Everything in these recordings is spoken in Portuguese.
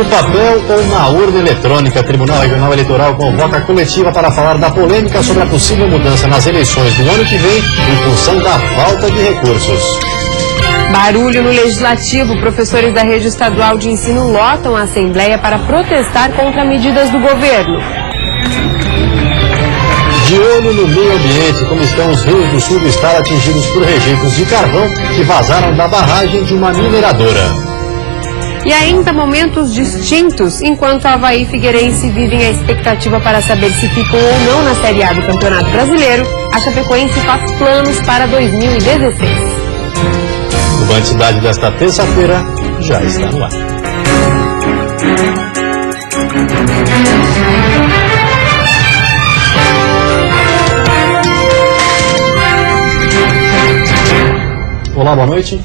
No papel ou na urna eletrônica, Tribunal Regional Eleitoral convoca coletiva para falar da polêmica sobre a possível mudança nas eleições do ano que vem em função da falta de recursos. Barulho no Legislativo. Professores da rede estadual de ensino lotam a Assembleia para protestar contra medidas do governo. De olho no meio ambiente, como estão os rios do sul do estado atingidos por rejeitos de carvão que vazaram da barragem de uma mineradora. E ainda momentos distintos, enquanto Avaí e Figueirense vivem a expectativa para saber se ficam ou não na Série A do Campeonato Brasileiro, a Chapecoense faz planos para 2016. O Band Cidade desta terça-feira já está no ar. Olá, boa noite.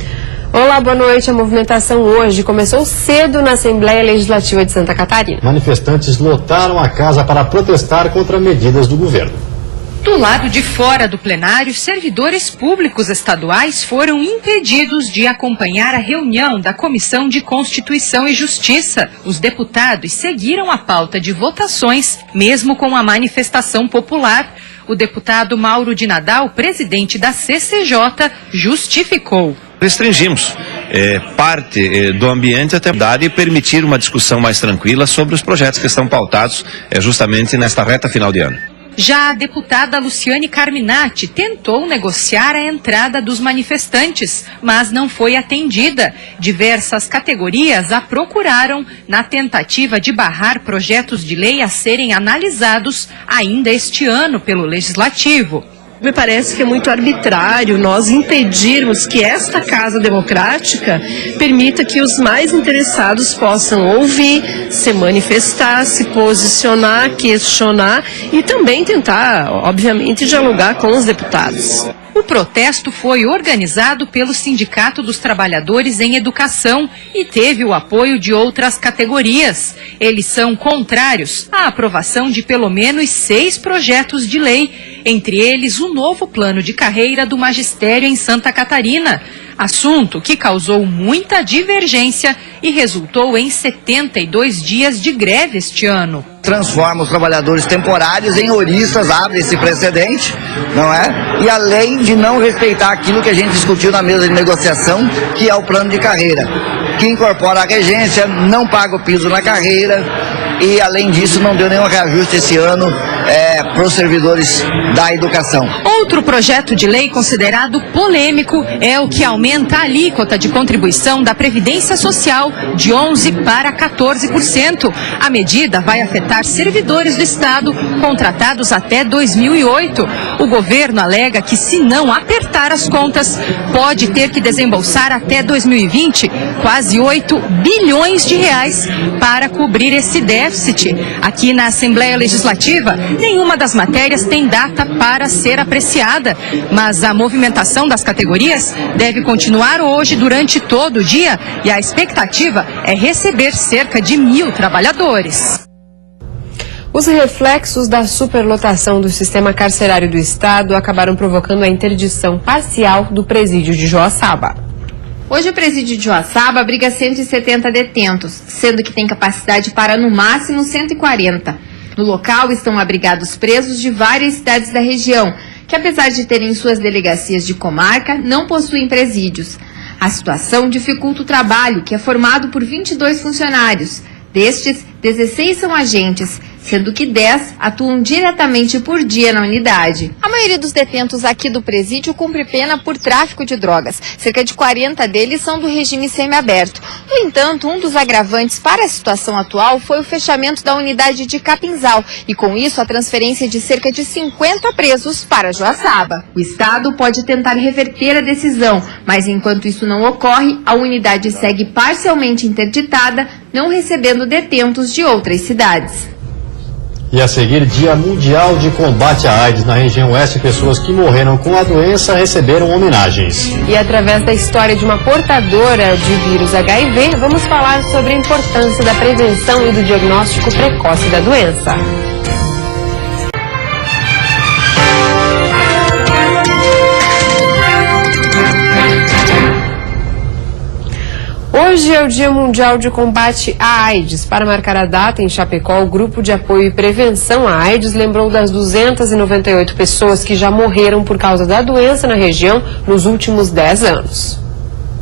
Olá, boa noite. A movimentação hoje começou cedo na Assembleia Legislativa de Santa Catarina. Manifestantes lotaram a casa para protestar contra medidas do governo. Do lado de fora do plenário, servidores públicos estaduais foram impedidos de acompanhar a reunião da Comissão de Constituição e Justiça. Os deputados seguiram a pauta de votações, mesmo com a manifestação popular. O deputado Mauro de Nadal, presidente da CCJ, justificou. Restringimos parte do ambiente até dar e permitir uma discussão mais tranquila sobre os projetos que estão pautados justamente nesta reta final de ano. Já a deputada Luciane Carminati tentou negociar a entrada dos manifestantes, mas não foi atendida. Diversas categorias a procuraram na tentativa de barrar projetos de lei a serem analisados ainda este ano pelo Legislativo. Me parece que é muito arbitrário nós impedirmos que esta Casa Democrática permita que os mais interessados possam ouvir, se manifestar, se posicionar, questionar e também tentar, obviamente, dialogar com os deputados. O protesto foi organizado pelo Sindicato dos Trabalhadores em Educação e teve o apoio de outras categorias. Eles são contrários à aprovação de pelo menos 6 projetos de lei, entre eles o novo plano de carreira do magistério em Santa Catarina. Assunto que causou muita divergência e resultou em 72 dias de greve este ano. Transforma os trabalhadores temporários em horistas, abre esse precedente, não é? E além de não respeitar aquilo que a gente discutiu na mesa de negociação, que é o plano de carreira, que incorpora a regência, não paga o piso na carreira e, além disso, não deu nenhum reajuste esse ano para os servidores da educação. Outro projeto de lei considerado polêmico é o que aumenta a alíquota de contribuição da Previdência Social de 11% para 14%. A medida vai afetar servidores do Estado contratados até 2008. O governo alega que, se não apertar as contas, pode ter que desembolsar até 2020 quase 8 bilhões de reais para cobrir esse déficit. Aqui na Assembleia Legislativa, nenhuma das matérias tem data para ser apreciada, mas a movimentação das categorias deve continuar hoje durante todo o dia e a expectativa é receber cerca de 1.000 trabalhadores. Os reflexos da superlotação do sistema carcerário do estado acabaram provocando a interdição parcial do presídio de Joaçaba. Hoje o presídio de Joaçaba abriga 170 detentos, sendo que tem capacidade para no máximo 140. No local estão abrigados presos de várias cidades da região, que apesar de terem suas delegacias de comarca, não possuem presídios. A situação dificulta o trabalho, que é formado por 22 funcionários. Destes, 16 são agentes, sendo que 10 atuam diretamente por dia na unidade. A maioria dos detentos aqui do presídio cumpre pena por tráfico de drogas. Cerca de 40 deles são do regime semiaberto. No entanto, um dos agravantes para a situação atual foi o fechamento da unidade de Capinzal e, com isso, a transferência de cerca de 50 presos para Joaçaba. O Estado pode tentar reverter a decisão, mas enquanto isso não ocorre, a unidade segue parcialmente interditada, não recebendo detentos de outras cidades. E a seguir, Dia Mundial de Combate à AIDS. Na região oeste, pessoas que morreram com a doença receberam homenagens. E através da história de uma portadora de vírus HIV, vamos falar sobre a importância da prevenção e do diagnóstico precoce da doença. Hoje é o Dia Mundial de Combate à AIDS. Para marcar a data, em Chapecó, o Grupo de Apoio e Prevenção à AIDS lembrou das 298 pessoas que já morreram por causa da doença na região nos últimos 10 anos.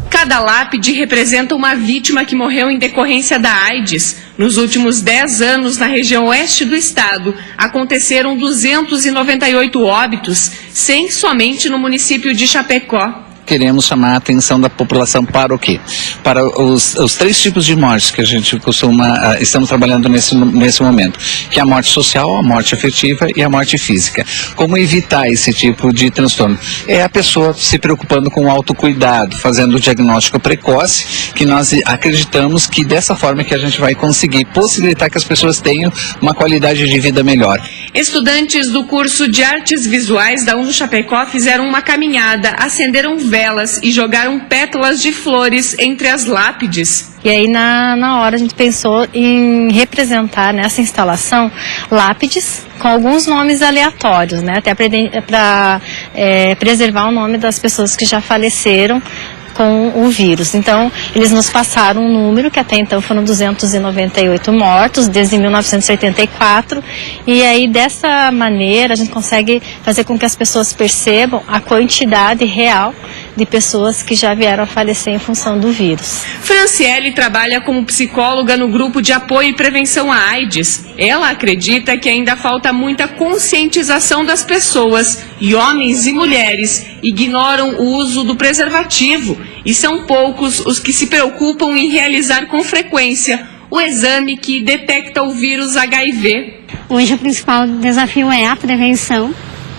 Cada lápide representa uma vítima que morreu em decorrência da AIDS. Nos últimos 10 anos, na região oeste do estado, aconteceram 298 óbitos, 100 somente no município de Chapecó. Queremos chamar a atenção da população para o quê? Para os 3 tipos de mortes que a gente estamos trabalhando nesse momento, que é a morte social, a morte afetiva e a morte física. Como evitar esse tipo de transtorno? É a pessoa se preocupando com o autocuidado, fazendo o diagnóstico precoce, que nós acreditamos que dessa forma que a gente vai conseguir possibilitar que as pessoas tenham uma qualidade de vida melhor. Estudantes do curso de Artes Visuais da UNO Chapecó fizeram uma caminhada, acenderam velas e jogaram pétalas de flores entre as lápides. E aí na hora a gente pensou em representar nessa instalação lápides com alguns nomes aleatórios, né? Até para preservar o nome das pessoas que já faleceram com o vírus. Então, eles nos passaram um número, que até então foram 298 mortos, desde 1984, e aí dessa maneira a gente consegue fazer com que as pessoas percebam a quantidade real de pessoas que já vieram a falecer em função do vírus. Franciele trabalha como psicóloga no Grupo de Apoio e Prevenção à AIDS. Ela acredita que ainda falta muita conscientização das pessoas, e homens e mulheres ignoram o uso do preservativo, e são poucos os que se preocupam em realizar com frequência o exame que detecta o vírus HIV. Hoje o principal desafio é a prevenção,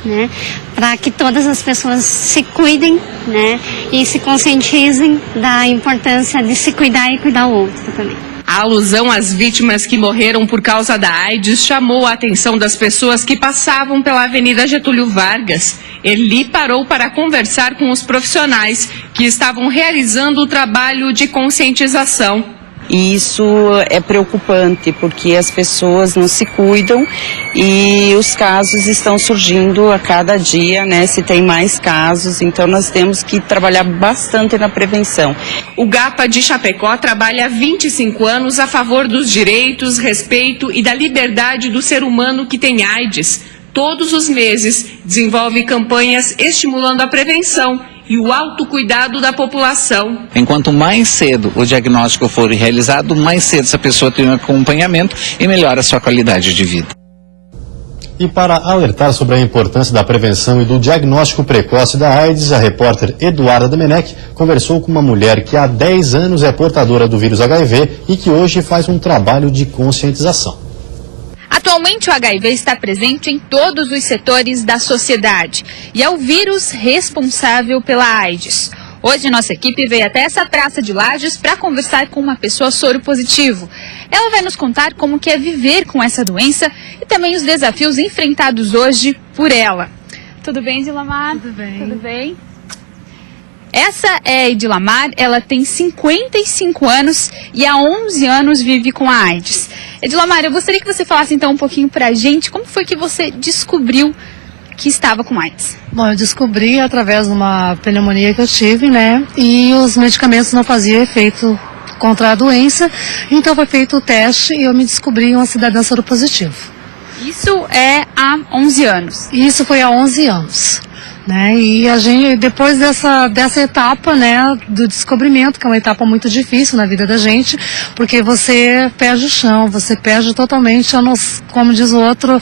né, para que todas as pessoas se cuidem, né, e se conscientizem da importância de se cuidar e cuidar o outro também. A alusão às vítimas que morreram por causa da AIDS chamou a atenção das pessoas que passavam pela Avenida Getúlio Vargas. Eli parou para conversar com os profissionais que estavam realizando o trabalho de conscientização. E isso é preocupante, porque as pessoas não se cuidam e os casos estão surgindo a cada dia, né? Se tem mais casos, então nós temos que trabalhar bastante na prevenção. O GAPA de Chapecó trabalha há 25 anos a favor dos direitos, respeito e da liberdade do ser humano que tem AIDS. Todos os meses desenvolve campanhas estimulando a prevenção e o autocuidado da população. Enquanto mais cedo o diagnóstico for realizado, mais cedo essa pessoa tem um acompanhamento e melhora a sua qualidade de vida. E para alertar sobre a importância da prevenção e do diagnóstico precoce da AIDS, a repórter Eduarda Domenech conversou com uma mulher que há 10 anos é portadora do vírus HIV e que hoje faz um trabalho de conscientização. Atualmente o HIV está presente em todos os setores da sociedade e é o vírus responsável pela AIDS. Hoje nossa equipe veio até essa praça de Lages para conversar com uma pessoa soropositivo. Ela vai nos contar como que é viver com essa doença e também os desafios enfrentados hoje por ela. Tudo bem, Edilamar? Tudo bem. Tudo bem? Essa é a Edilamar, ela tem 55 anos e há 11 anos vive com a AIDS. Edilamar, eu gostaria que você falasse então um pouquinho pra gente como foi que você descobriu que estava com AIDS. Bom, eu descobri através de uma pneumonia que eu tive, né? E os medicamentos não faziam efeito contra a doença, então foi feito o teste e eu me descobri uma cidadã soropositiva. Isso é há 11 anos? Isso foi há 11 anos. Né? E a gente, depois dessa etapa, né, do descobrimento, que é uma etapa muito difícil na vida da gente, porque você perde o chão, você perde totalmente, como diz o outro,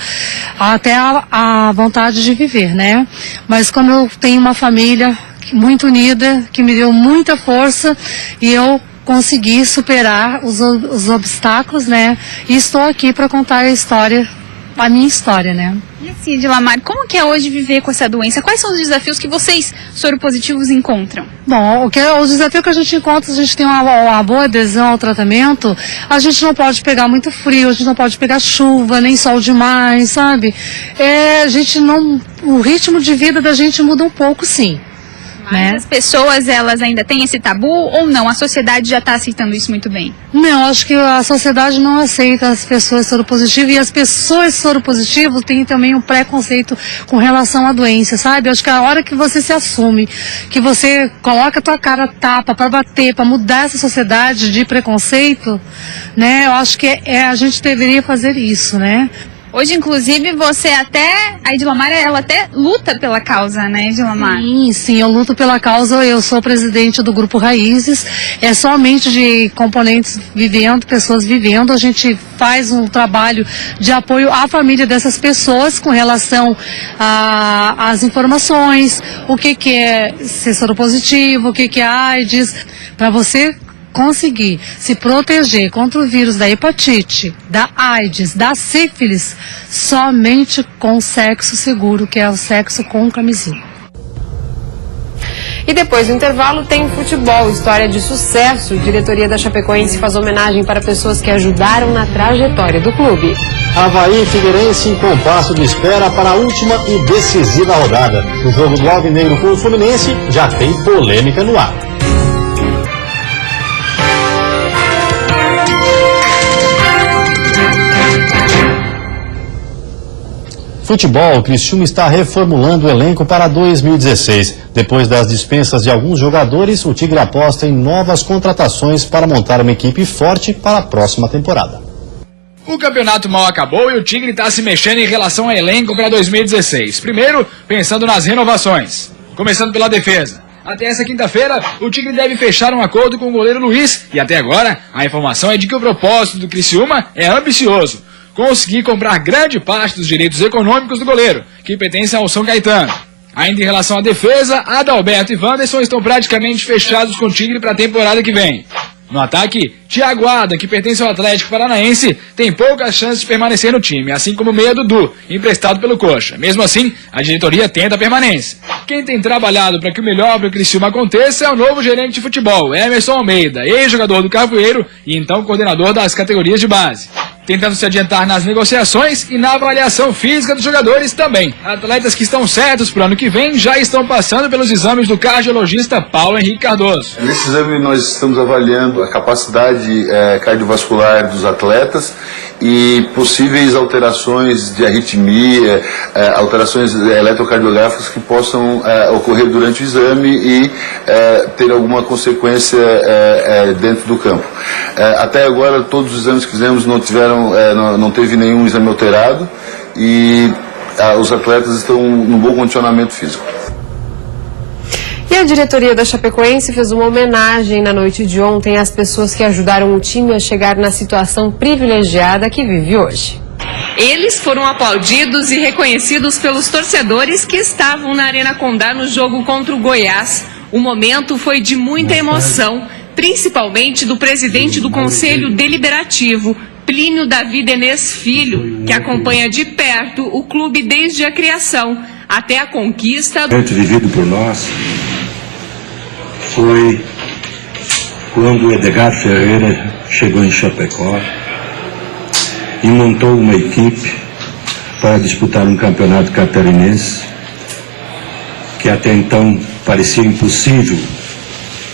até a vontade de viver, né? Mas como eu tenho uma família muito unida, que me deu muita força, e eu consegui superar os obstáculos, né? E estou aqui para contar a minha história, né? E assim, Edilamar, como que é hoje viver com essa doença? Quais são os desafios que vocês, soropositivos, encontram? Bom, o desafio que a gente encontra, a gente tem uma boa adesão ao tratamento, a gente não pode pegar muito frio, a gente não pode pegar chuva, nem sol demais, sabe? O ritmo de vida da gente muda um pouco, sim. né? As pessoas, elas ainda têm esse tabu ou não? A sociedade já está aceitando isso muito bem? Não, acho que a sociedade não aceita as pessoas soropositivas, e as pessoas soropositivas têm também um preconceito com relação à doença, sabe? Acho que a hora que você se assume, que você coloca a tua cara tapa para bater, para mudar essa sociedade de preconceito, né? Eu acho que a gente deveria fazer isso, né? Hoje, inclusive, a Edilomar, ela até luta pela causa, né, Edilomar? Sim, eu luto pela causa, eu sou presidente do Grupo Raízes, é somente de componentes vivendo, pessoas vivendo, a gente faz um trabalho de apoio à família dessas pessoas com relação às informações, o que é ser soropositivo, o que é AIDS, para você conseguir se proteger contra o vírus da hepatite, da AIDS, da sífilis, somente com sexo seguro, que é o sexo com camisinha. E depois do intervalo tem futebol, história de sucesso. Diretoria da Chapecoense faz homenagem para pessoas que ajudaram na trajetória do clube. Avaí e Figueirense em compasso de espera para a última e decisiva rodada. O jogo do Alvinegro com o Fluminense já tem polêmica no ar. Futebol, o Criciúma está reformulando o elenco para 2016. Depois das dispensas de alguns jogadores, o Tigre aposta em novas contratações para montar uma equipe forte para a próxima temporada. O campeonato mal acabou e o Tigre está se mexendo em relação ao elenco para 2016. Primeiro, pensando nas renovações. Começando pela defesa. Até essa quinta-feira, o Tigre deve fechar um acordo com o goleiro Luiz. E até agora, a informação é de que o propósito do Criciúma é ambicioso: conseguir comprar grande parte dos direitos econômicos do goleiro, que pertence ao São Caetano. Ainda em relação à defesa, Adalberto e Wanderson estão praticamente fechados com o Tigre para a temporada que vem. No ataque, Thiago Ada, que pertence ao Atlético Paranaense, tem poucas chances de permanecer no time, assim como o meia Dudu, emprestado pelo Coxa. Mesmo assim, a diretoria tenta a permanência. Quem tem trabalhado para que o melhor para o Criciúma aconteça é o novo gerente de futebol, Emerson Almeida, ex-jogador do Carvoeiro e então coordenador das categorias de base. Tentando se adiantar nas negociações e na avaliação física dos jogadores também. Atletas que estão certos para o ano que vem já estão passando pelos exames do cardiologista Paulo Henrique Cardoso. Nesse exame nós estamos avaliando a capacidade cardiovascular dos atletas e possíveis alterações de arritmia, alterações eletrocardiográficas que possam ocorrer durante o exame e ter alguma consequência dentro do campo. Até agora todos os exames que fizemos não teve nenhum exame alterado e os atletas estão num bom condicionamento físico. E a diretoria da Chapecoense fez uma homenagem na noite de ontem às pessoas que ajudaram o time a chegar na situação privilegiada que vive hoje. Eles foram aplaudidos e reconhecidos pelos torcedores que estavam na Arena Condá no jogo contra o Goiás. O momento foi de muita emoção, principalmente do presidente do Conselho Deliberativo, Plínio Davi Denês Filho, que acompanha de perto o clube desde a criação até a conquista. O momento vivido por nós foi quando o Edgar Ferreira chegou em Chapecó e montou uma equipe para disputar um campeonato catarinense que até então parecia impossível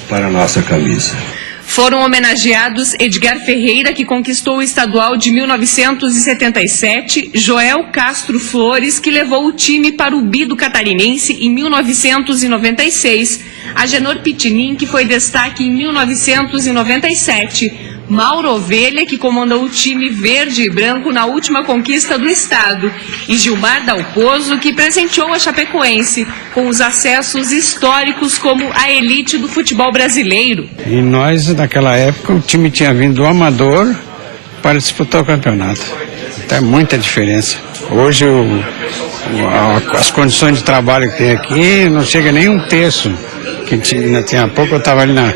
para a nossa camisa. Foram homenageados Edgar Ferreira, que conquistou o estadual de 1977, Joel Castro Flores, que levou o time para o Bi do Catarinense em 1996, Agenor Pitinin, que foi destaque em 1997, Mauro Ovelha, que comandou o time verde e branco na última conquista do estado, e Gilmar Dalpozo, que presenteou a Chapecoense com os acessos históricos como a elite do futebol brasileiro. E nós, naquela época, o time tinha vindo do amador para disputar o campeonato. Então é muita diferença. Hoje as condições de trabalho que tem aqui não chega nem um terço. Há pouco eu estava ali na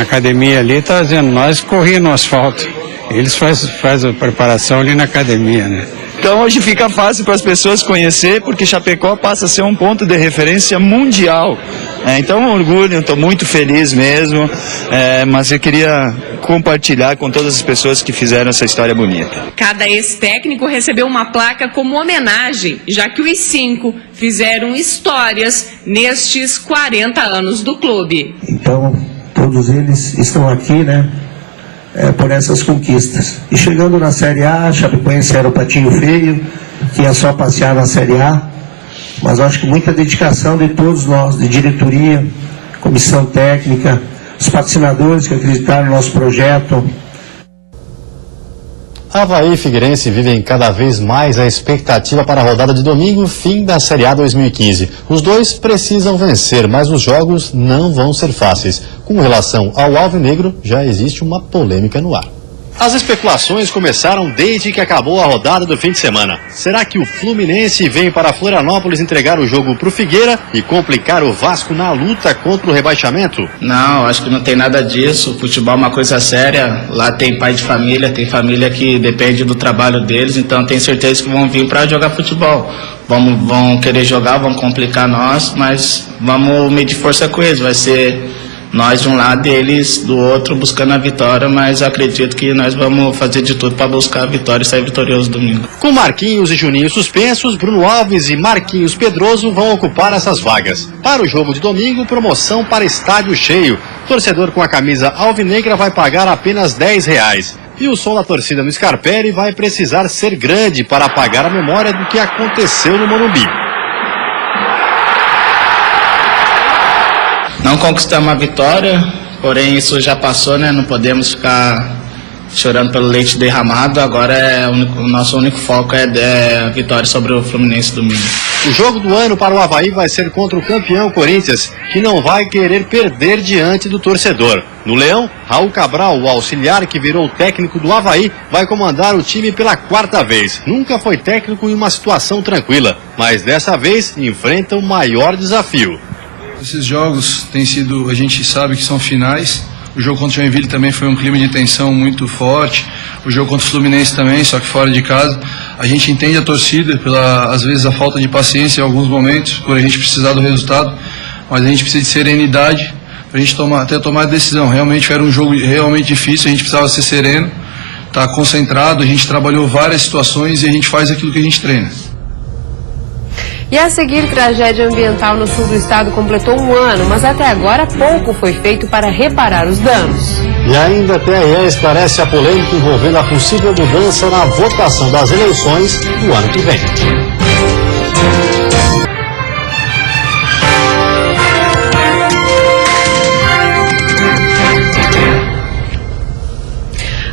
academia ali, tá dizendo, nós corríamos no asfalto. Eles fazem a preparação ali na academia, né? Então hoje fica fácil para as pessoas conhecer, porque Chapecó passa a ser um ponto de referência mundial. Então é um orgulho, estou muito feliz mesmo, mas eu queria compartilhar com todas as pessoas que fizeram essa história bonita. Cada ex-técnico recebeu uma placa como homenagem, já que os 5 fizeram histórias nestes 40 anos do clube. Então, todos eles estão aqui, né, por essas conquistas. E chegando na Série A, Chapecoense era o patinho feio, que ia só passear na Série A, mas eu acho que muita dedicação de todos nós, de diretoria, comissão técnica, os patrocinadores que acreditaram no nosso projeto. Avaí e Figueirense vivem cada vez mais a expectativa para a rodada de domingo, fim da Série A 2015. Os dois precisam vencer, mas os jogos não vão ser fáceis. Com relação ao alvinegro, já existe uma polêmica no ar. As especulações começaram desde que acabou a rodada do fim de semana. Será que o Fluminense vem para Florianópolis entregar o jogo para o Figueira e complicar o Vasco na luta contra o rebaixamento? Não, acho que não tem nada disso. O futebol é uma coisa séria. Lá tem pai de família, tem família que depende do trabalho deles, então tenho certeza que vão vir para jogar futebol. Vão querer jogar, vão complicar nós, mas vamos medir força com eles. Vai ser nós de um lado e eles do outro buscando a vitória, mas acredito que nós vamos fazer de tudo para buscar a vitória e sair vitorioso domingo. Com Marquinhos e Juninho suspensos, Bruno Alves e Marquinhos Pedroso vão ocupar essas vagas. Para o jogo de domingo, promoção para estádio cheio. Torcedor com a camisa alvinegra vai pagar apenas R$10. E o som da torcida no Scarpelli vai precisar ser grande para apagar a memória do que aconteceu no Morumbi. Não conquistamos a vitória, porém isso já passou, né? Não podemos ficar chorando pelo leite derramado. Agora o nosso único foco é a vitória sobre o Fluminense domingo. O jogo do ano para o Avaí vai ser contra o campeão Corinthians, que não vai querer perder diante do torcedor. No Leão, Raul Cabral, o auxiliar que virou técnico do Avaí, vai comandar o time pela 4ª vez. Nunca foi técnico em uma situação tranquila, mas dessa vez enfrenta o maior desafio. Esses jogos têm sido, a gente sabe que são finais. O jogo contra o Joinville também foi um clima de tensão muito forte. O jogo contra o Fluminense também, só que fora de casa. A gente entende a torcida às vezes, a falta de paciência em alguns momentos, por a gente precisar do resultado. Mas a gente precisa de serenidade para a gente tomar a decisão. Realmente era um jogo realmente difícil, a gente precisava ser sereno, estar concentrado. A gente trabalhou várias situações e a gente faz aquilo que a gente treina. E a seguir, tragédia ambiental no sul do estado completou 1 ano, mas até agora pouco foi feito para reparar os danos. E ainda a TRE esclarece a polêmica envolvendo a possível mudança na votação das eleições do ano que vem.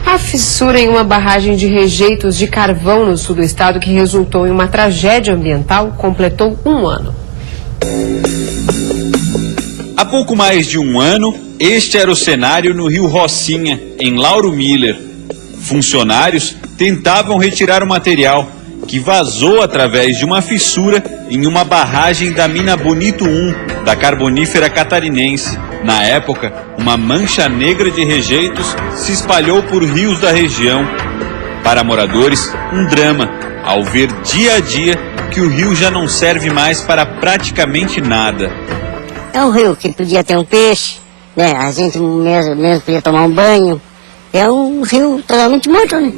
A fissura em uma barragem de rejeitos de carvão no sul do estado, que resultou em uma tragédia ambiental, completou 1 ano. Há pouco mais de 1 ano, este era o cenário no rio Rocinha, em Lauro Miller. Funcionários tentavam retirar o material, que vazou através de uma fissura em uma barragem da mina Bonito 1, da Carbonífera Catarinense. Na época, uma mancha negra de rejeitos se espalhou por rios da região. Para moradores, um drama, ao ver dia a dia que o rio já não serve mais para praticamente nada. É um rio que podia ter um peixe, né? A gente mesmo podia tomar um banho. É um rio totalmente morto, né?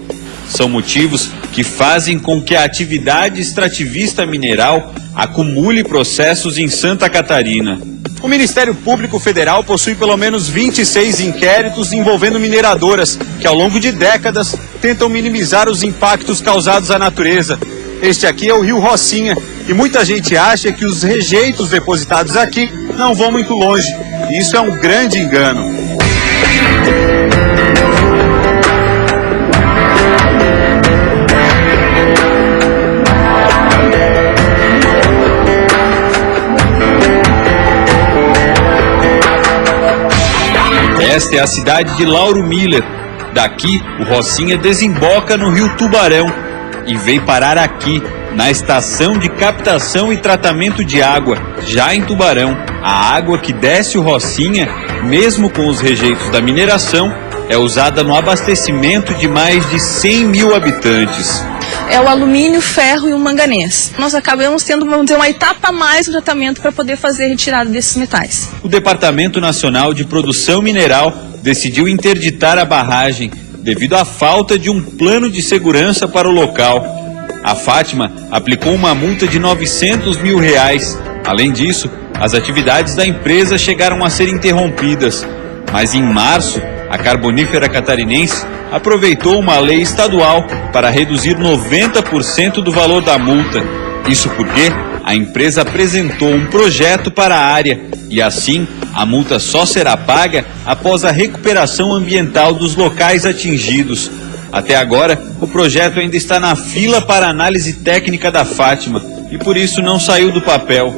São motivos que fazem com que a atividade extrativista mineral acumule processos em Santa Catarina. O Ministério Público Federal possui pelo menos 26 inquéritos envolvendo mineradoras, que ao longo de décadas tentam minimizar os impactos causados à natureza. Este aqui é o rio Rocinha, e muita gente acha que os rejeitos depositados aqui não vão muito longe. E isso é um grande engano. Esta é a cidade de Lauro Miller. Daqui, o Rocinha desemboca no rio Tubarão e veio parar aqui, na estação de captação e tratamento de água, já em Tubarão. A água que desce o Rocinha, mesmo com os rejeitos da mineração, é usada no abastecimento de mais de 100 mil habitantes. é o alumínio, ferro e o manganês. Nós acabamos tendo, vamos dizer, uma etapa a mais no tratamento para poder fazer a retirada desses metais. O Departamento Nacional de Produção Mineral decidiu interditar a barragem devido à falta de um plano de segurança para o local. A Fátima aplicou uma multa de R$900 mil. Além disso, as atividades da empresa chegaram a ser interrompidas. Mas em março, a Carbonífera Catarinense aproveitou uma lei estadual para reduzir 90% do valor da multa. Isso porque a empresa apresentou um projeto para a área e, assim, a multa só será paga após a recuperação ambiental dos locais atingidos. Até agora, o projeto ainda está na fila para análise técnica da Fátima e por isso não saiu do papel.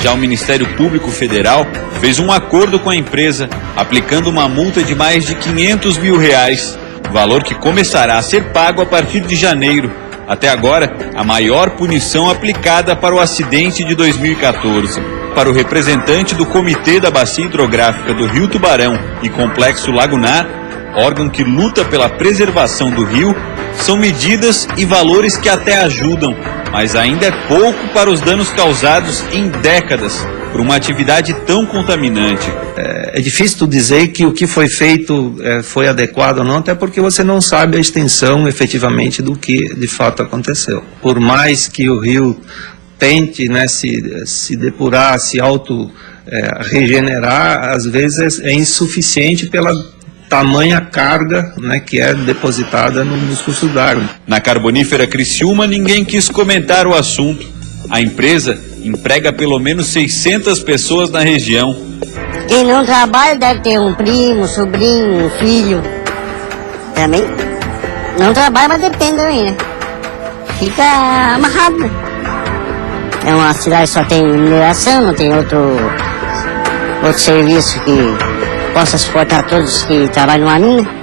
Já o Ministério Público Federal fez um acordo com a empresa, aplicando uma multa de mais de R$500 mil, valor que começará a ser pago a partir de janeiro. Até agora, a maior punição aplicada para o acidente de 2014. Para o representante do Comitê da Bacia Hidrográfica do Rio Tubarão e Complexo Lagunar, órgão que luta pela preservação do rio, são medidas e valores que até ajudam, mas ainda é pouco para os danos causados em décadas por uma atividade tão contaminante. É difícil dizer que o que foi feito foi adequado ou não, até porque você não sabe a extensão efetivamente do que de fato aconteceu. Por mais que o rio tente, né, se depurar, se regenerar, às vezes é insuficiente pela tamanha carga, né, que é depositada nos cursos d'água. Na Carbonífera Criciúma, ninguém quis comentar o assunto. A empresa emprega pelo menos 600 pessoas na região. Quem não trabalha deve ter um primo, sobrinho, um filho. Também não trabalha, mas depende também, né? Fica amarrado, né? É uma cidade que só tem mineração, não tem outro serviço que possa suportar todos que trabalham numa mina.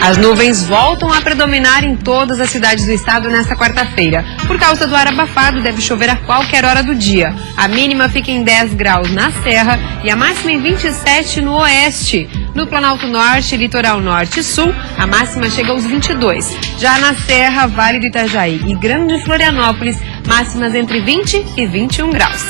As nuvens voltam a predominar em todas as cidades do estado nesta quarta-feira. Por causa do ar abafado, deve chover a qualquer hora do dia. A mínima fica em 10 graus na Serra e a máxima em 27 no oeste. No Planalto Norte, Litoral Norte e Sul, a máxima chega aos 22. Já na Serra, Vale do Itajaí e Grande Florianópolis, máximas entre 20 e 21 graus.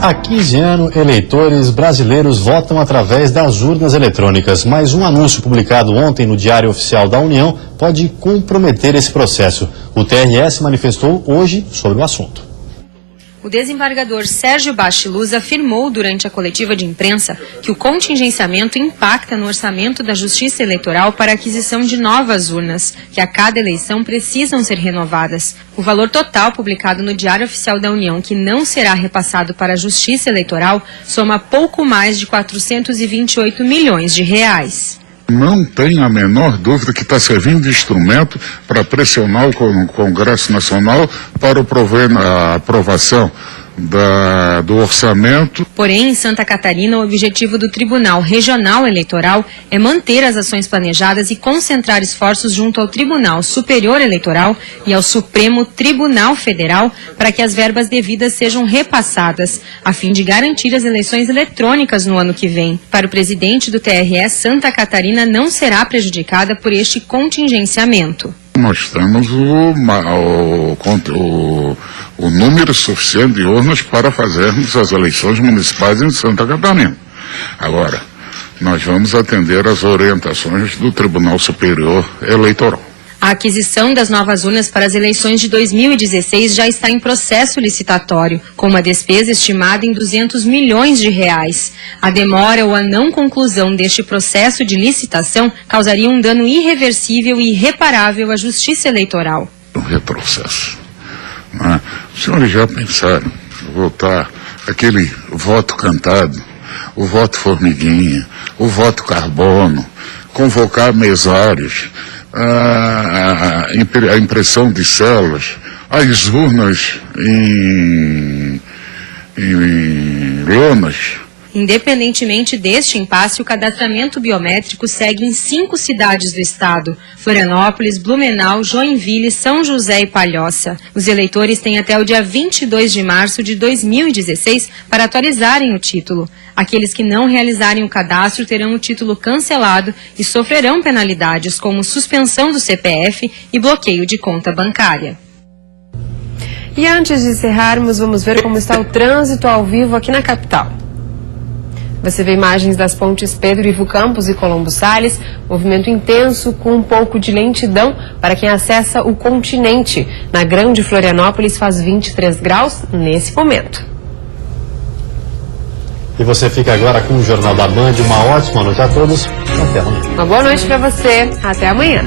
Há 15 anos, eleitores brasileiros votam através das urnas eletrônicas, mas um anúncio publicado ontem no Diário Oficial da União pode comprometer esse processo. O TRS manifestou hoje sobre o assunto. O desembargador Sérgio Bastiluz afirmou durante a coletiva de imprensa que o contingenciamento impacta no orçamento da Justiça Eleitoral para a aquisição de novas urnas, que a cada eleição precisam ser renovadas. O valor total publicado no Diário Oficial da União, que não será repassado para a Justiça Eleitoral, soma pouco mais de 428 milhões de reais. Não tem a menor dúvida que está servindo de instrumento para pressionar o Congresso Nacional para a aprovação do orçamento. Porém, em Santa Catarina, o objetivo do Tribunal Regional Eleitoral é manter as ações planejadas e concentrar esforços junto ao Tribunal Superior Eleitoral e ao Supremo Tribunal Federal para que as verbas devidas sejam repassadas, a fim de garantir as eleições eletrônicas no ano que vem. Para o presidente do TRE, Santa Catarina não será prejudicada por este contingenciamento. Nós temos o número suficiente de urnas para fazermos as eleições municipais em Santa Catarina. Agora, nós vamos atender às orientações do Tribunal Superior Eleitoral. A aquisição das novas urnas para as eleições de 2016 já está em processo licitatório, com uma despesa estimada em 200 milhões de reais. A demora ou a não conclusão deste processo de licitação causaria um dano irreversível e irreparável à Justiça Eleitoral. Um retrocesso. Né? Os senhores já pensaram votar aquele voto cantado, o voto formiguinha, o voto carbono, convocar mesários, a impressão de células, as urnas em lonas, Independentemente deste impasse, o cadastramento biométrico segue em 5 cidades do estado: Florianópolis, Blumenau, Joinville, São José e Palhoça. Os eleitores têm até o dia 22 de março de 2016 para atualizarem o título. Aqueles que não realizarem o cadastro terão o título cancelado e sofrerão penalidades como suspensão do CPF e bloqueio de conta bancária. E antes de encerrarmos, vamos ver como está o trânsito ao vivo aqui na capital. Você vê imagens das pontes Pedro Ivo Campos e Colombo Salles, movimento intenso com um pouco de lentidão para quem acessa o continente. Na Grande Florianópolis faz 23 graus nesse momento. E você fica agora com o Jornal da Band. Uma ótima noite a todos. Até amanhã. Uma boa noite para você. Até amanhã.